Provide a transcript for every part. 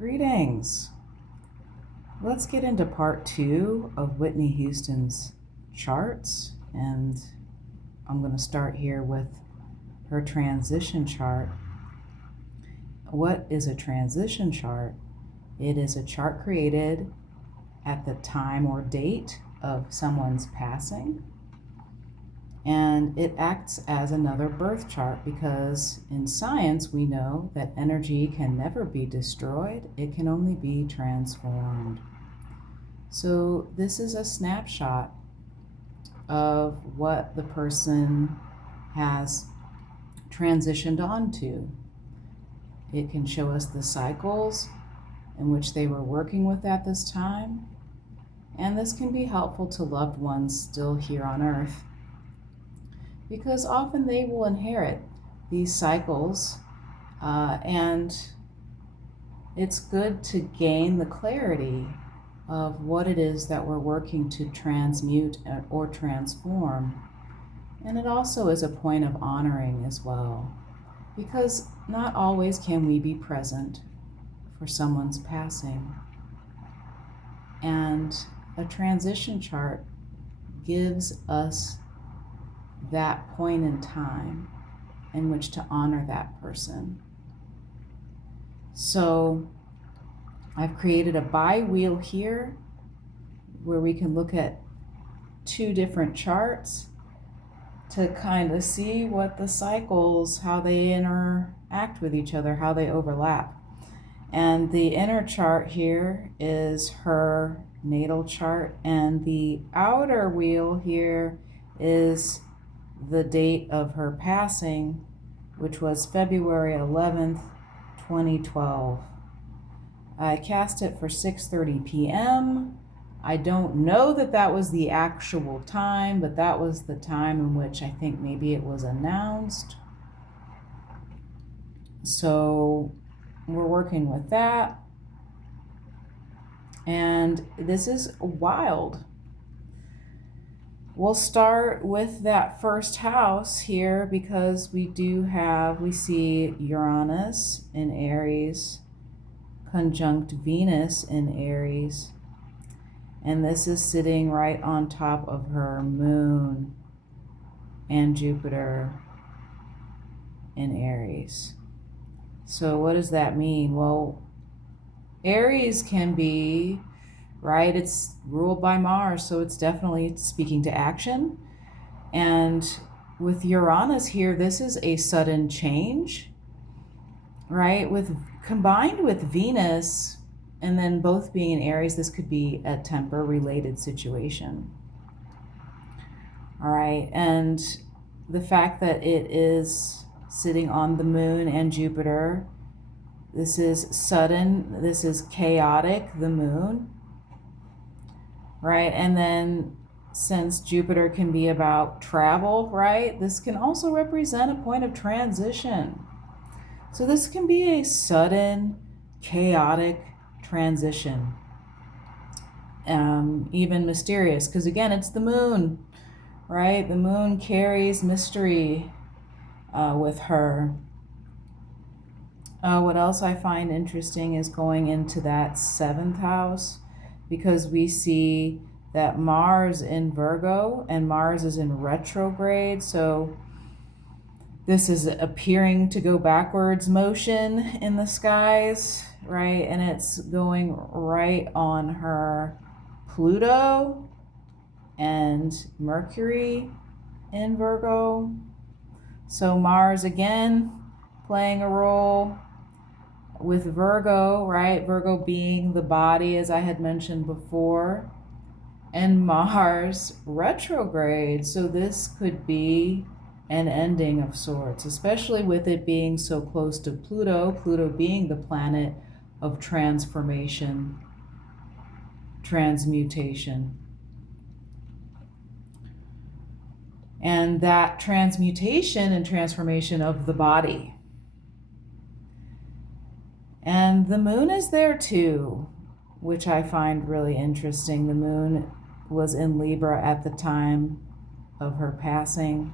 Greetings. Let's get into part 2 of Whitney Houston's charts, and I'm going to start here with her transition chart. What is a transition chart? It is a chart created at the time or date of someone's passing, and it acts as another birth chart because in science we know that energy can never be destroyed, it can only be transformed. So this is a snapshot of what the person has transitioned onto. It can show us the cycles in which they were working with at this time, and this can be helpful to loved ones still here on earth, because often they will inherit these cycles, and it's good to gain the clarity of what it is that we're working to transmute or transform. And it also is a point of honoring as well, because not always can we be present for someone's passing. And a transition chart gives us that point in time in which to honor that person. So I've created a bi-wheel here where we can look at 2 different charts to kind of see what the cycles, how they interact with each other, how they overlap. And the inner chart here is her natal chart, and the outer wheel here is the date of her passing, which was February 11th, 2012. I cast it for 6:30 p.m. I don't know that that was the actual time, but that was the time in which I think maybe it was announced. So we're working with that. And this is wild. We'll start with that first house here because we see Uranus in Aries conjunct Venus in Aries, and this is sitting right on top of her moon and Jupiter in Aries. So what does that mean? Well, Aries can be, right, it's ruled by Mars, so it's definitely speaking to action. And with Uranus here, this is a sudden change, right? Combined with Venus, and then both being in Aries, this could be a temper-related situation. All right, and the fact that it is sitting on the moon and Jupiter, this is sudden, this is chaotic, the moon, right? And then since Jupiter can be about travel, right, this can also represent a point of transition. So this can be a sudden, chaotic transition, even mysterious, because again, it's the moon, right? The moon carries mystery with her. What else I find interesting is going into that 7th house, because we see that Mars in Virgo, and Mars is in retrograde, so this is appearing to go backwards motion in the skies, right? And it's going right on her Pluto and Mercury in Virgo. So Mars again playing a role with Virgo, right? Virgo being the body, as I had mentioned before, and Mars retrograde. So this could be an ending of sorts, especially with it being so close to Pluto, Pluto being the planet of transformation, transmutation. And that transmutation and transformation of the body. And the moon is there too, which I find really interesting. The moon was in Libra at the time of her passing.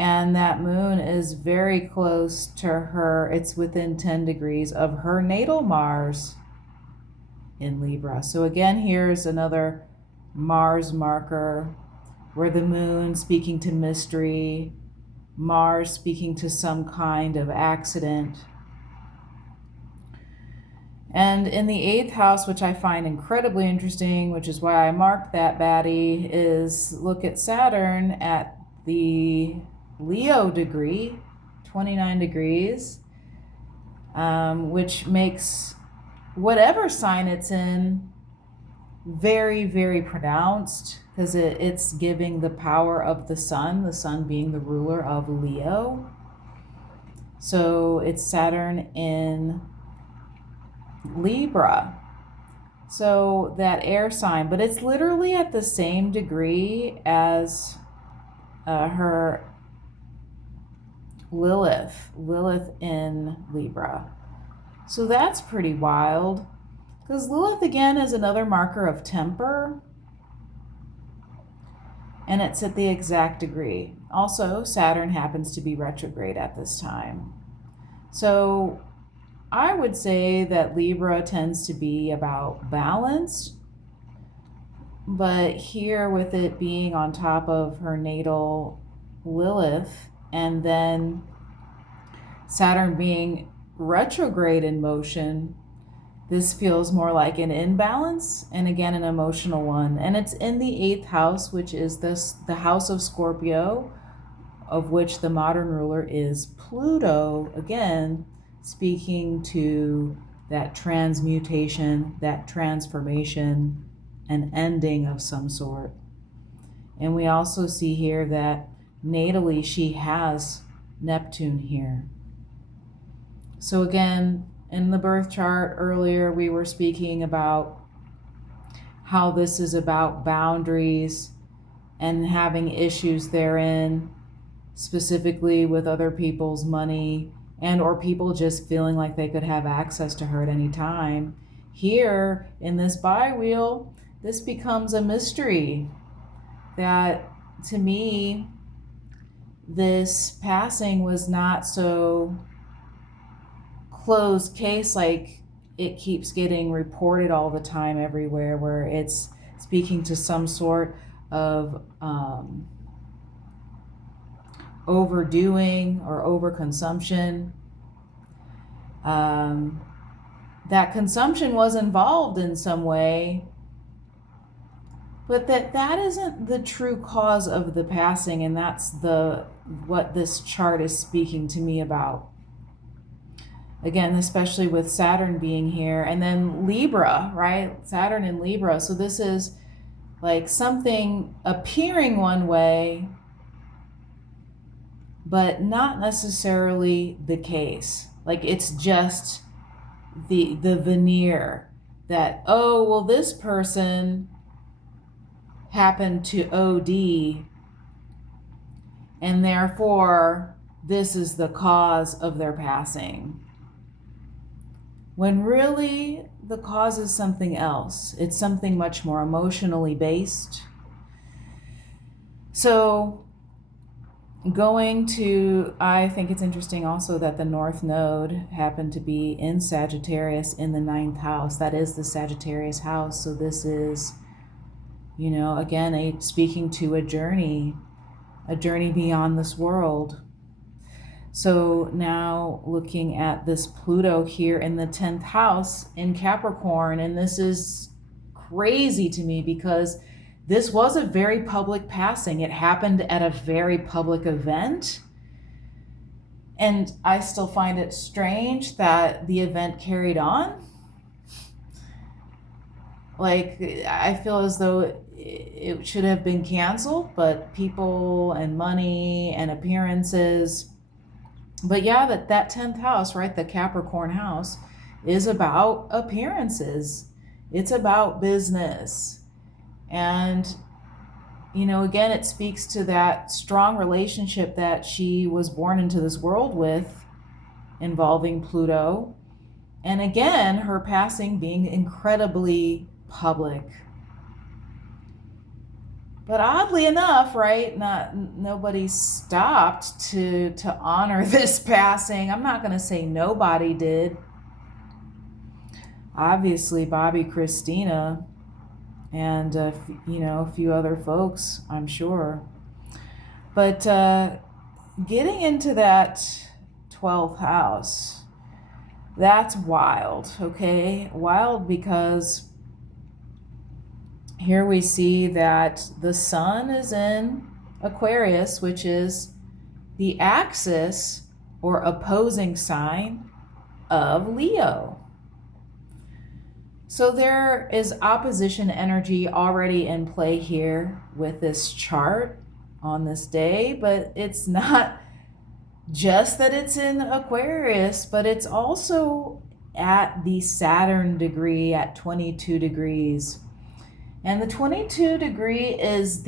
And that moon is very close to her. It's within 10 degrees of her natal Mars in Libra. So again, here's another Mars marker where the moon speaking to mystery, Mars speaking to some kind of accident. And in the 8th house, which I find incredibly interesting, which is why I marked that baddie, is look at Saturn at the Leo degree, 29 degrees, which makes whatever sign it's in very, very pronounced, because it's giving the power of the sun being the ruler of Leo. So it's Saturn in Libra. So that air sign, but it's literally at the same degree as her Lilith in Libra. So that's pretty wild, because Lilith again is another marker of temper, and it's at the exact degree. Also, Saturn happens to be retrograde at this time. So I would say that Libra tends to be about balance, but here with it being on top of her natal Lilith, and then Saturn being retrograde in motion, this feels more like an imbalance, and again an emotional one. And it's in the 8th house, which is the house of Scorpio, of which the modern ruler is Pluto, again speaking to that transmutation, that transformation, an ending of some sort. And we also see here that natally she has Neptune here. So again, in the birth chart earlier, we were speaking about how this is about boundaries and having issues therein, specifically with other people's money, and or people just feeling like they could have access to her at any time. Here in this bi-wheel, this becomes a mystery that, to me, this passing was not so closed case like it keeps getting reported all the time everywhere, where it's speaking to some sort of overdoing or overconsumption. That consumption was involved in some way, but that isn't the true cause of the passing, and that's what this chart is speaking to me about. Again, especially with Saturn being here, and then Libra, right? Saturn in Libra. So this is like something appearing one way, but not necessarily the case. Like it's just the veneer that, oh, well, this person happened to OD, and therefore this is the cause of their passing. When really the cause is something else. It's something much more emotionally based. So I think it's interesting also that the North Node happened to be in Sagittarius in the 9th house. That is the Sagittarius house. So this is, again, speaking to a journey beyond this world. So now looking at this Pluto here in the 10th house in Capricorn, and this is crazy to me because this was a very public passing. It happened at a very public event. And I still find it strange that the event carried on. Like, I feel as though it should have been canceled, but people and money and appearances. But yeah, that 10th house, right, the Capricorn house, is about appearances. It's about business. And, again, it speaks to that strong relationship that she was born into this world with, involving Pluto. And again, her passing being incredibly public. But oddly enough, right, nobody stopped to honor this passing. I'm not going to say nobody did. Obviously, Bobby, Christina, and a few other folks, I'm sure. But getting into that 12th house, that's wild, okay? Wild because here we see that the sun is in Aquarius, which is the axis or opposing sign of Leo. So there is opposition energy already in play here with this chart on this day, but it's not just that it's in Aquarius, but it's also at the Saturn degree at 22 degrees. And the 22 degree is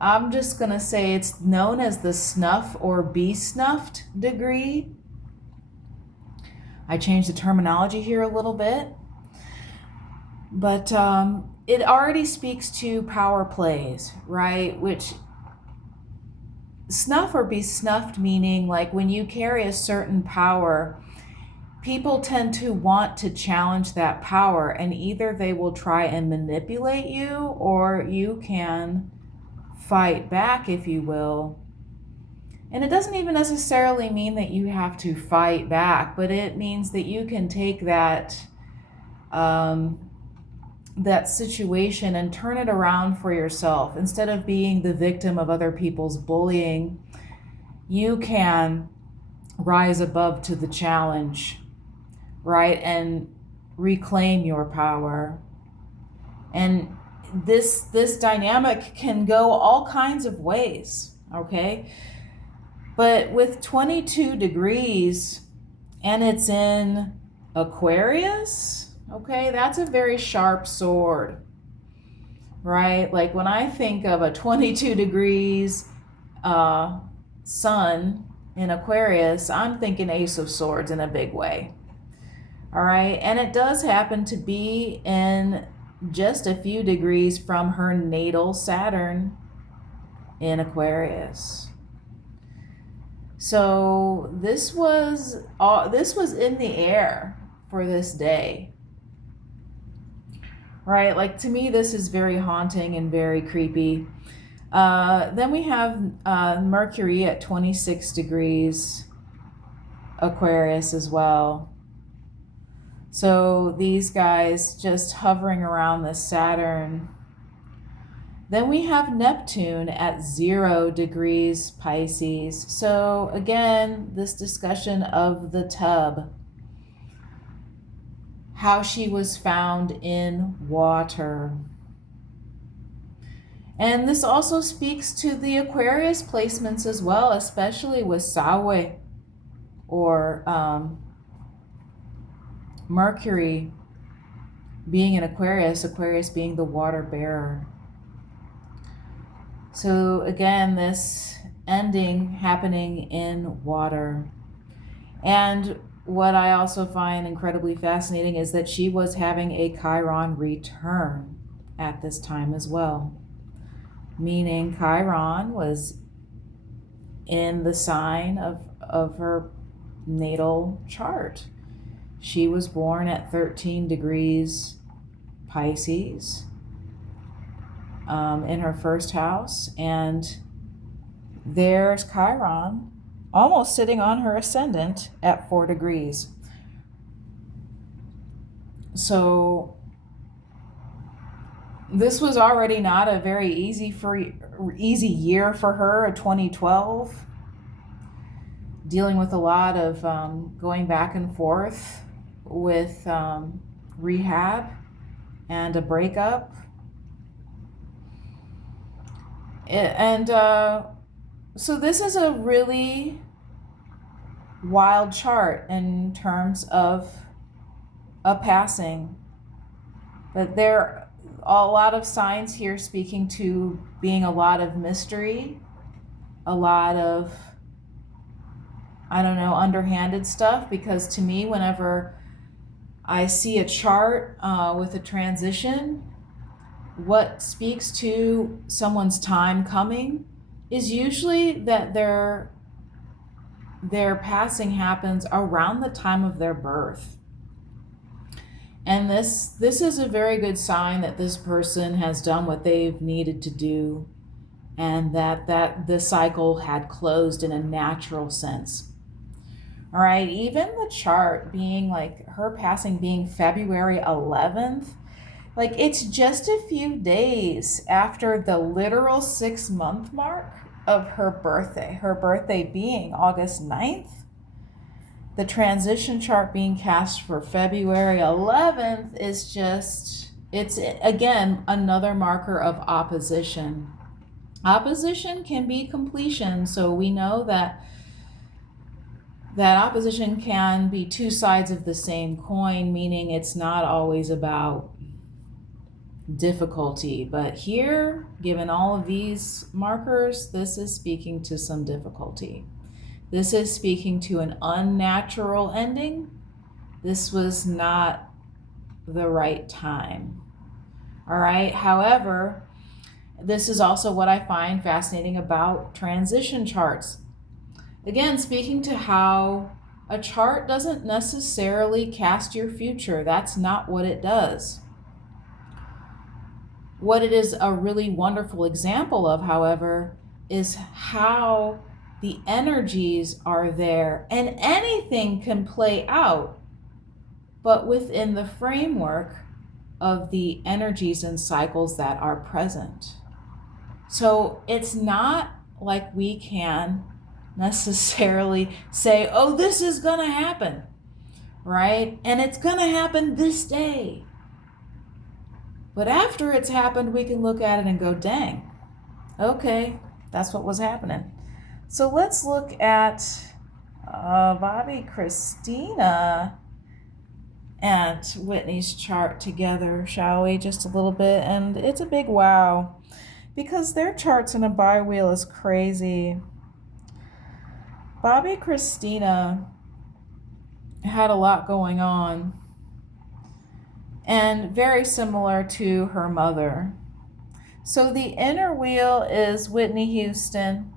I'm just going to say it's known as the snuff or be snuffed degree. I changed the terminology here a little bit. But it already speaks to power plays, right? Which snuff or be snuffed meaning like when you carry a certain power, people tend to want to challenge that power, and either they will try and manipulate you or you can fight back, if you will. And it doesn't even necessarily mean that you have to fight back, but it means that you can take that situation and turn it around for yourself. Instead of being the victim of other people's bullying, you can rise above to the challenge, right? And reclaim your power. And this dynamic can go all kinds of ways, okay? But with 22 degrees and it's in Aquarius, okay, that's a very sharp sword, right? Like when I think of a 22 degrees sun in Aquarius, I'm thinking Ace of Swords in a big way. All right, and it does happen to be in just a few degrees from her natal Saturn in Aquarius. So this was in the air for this day, right? Like to me, this is very haunting and very creepy. Then we have Mercury at 26 degrees Aquarius as well. So these guys just hovering around the Saturn. Then we have Neptune at 0 degrees Pisces. So again, this discussion of the tub, how she was found in water. And this also speaks to the Aquarius placements as well, especially with Sawe or Mercury being in Aquarius, Aquarius being the water bearer. So again, this ending happening in water. And what I also find incredibly fascinating is that she was having a Chiron return at this time as well. Meaning Chiron was in the sign of her natal chart. She was born at 13 degrees Pisces in her first house, and there's Chiron almost sitting on her ascendant at 4 degrees. So this was already not a very easy year for her, a 2012, dealing with a lot of going back and forth with rehab and a breakup. And so this is a really wild chart in terms of a passing. But there are a lot of signs here speaking to being a lot of mystery, a lot of, I don't know, underhanded stuff. Because to me, whenever I see a chart with a transition, what speaks to someone's time coming is usually that their passing happens around the time of their birth. And this is a very good sign that this person has done what they've needed to do, and that the cycle had closed in a natural sense. All right, even the chart being like her passing being February 11th, like it's just a few days after the literal 6-month mark of her birthday being August 9th. The transition chart being cast for February 11th is just, it's again another marker of opposition. Opposition can be completion, so we know that opposition can be two sides of the same coin, meaning it's not always about difficulty. But here, given all of these markers, this is speaking to some difficulty. This is speaking to an unnatural ending. This was not the right time. All right. However, this is also what I find fascinating about transition charts. Again, speaking to how a chart doesn't necessarily cast your future. That's not what it does. What it is a really wonderful example of, however, is how the energies are there and anything can play out, but within the framework of the energies and cycles that are present. So it's not like we can necessarily say, oh, this is going to happen, right? And it's going to happen this day. But after it's happened, we can look at it and go, dang, okay, that's what was happening. So let's look at Bobby, Christina, and Whitney's chart together, shall we? Just a little bit. And it's a big wow, because their charts in a bi-wheel is crazy. Bobby Christina had a lot going on, and very similar to her mother. So the inner wheel is Whitney Houston.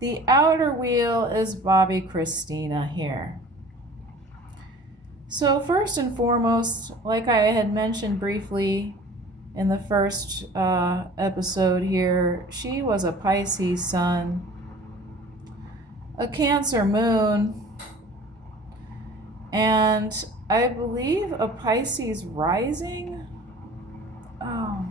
The outer wheel is Bobby Christina here. So first and foremost, like I had mentioned briefly in the first episode here, she was a Pisces sun, a Cancer moon, and I believe a Pisces rising. Oh,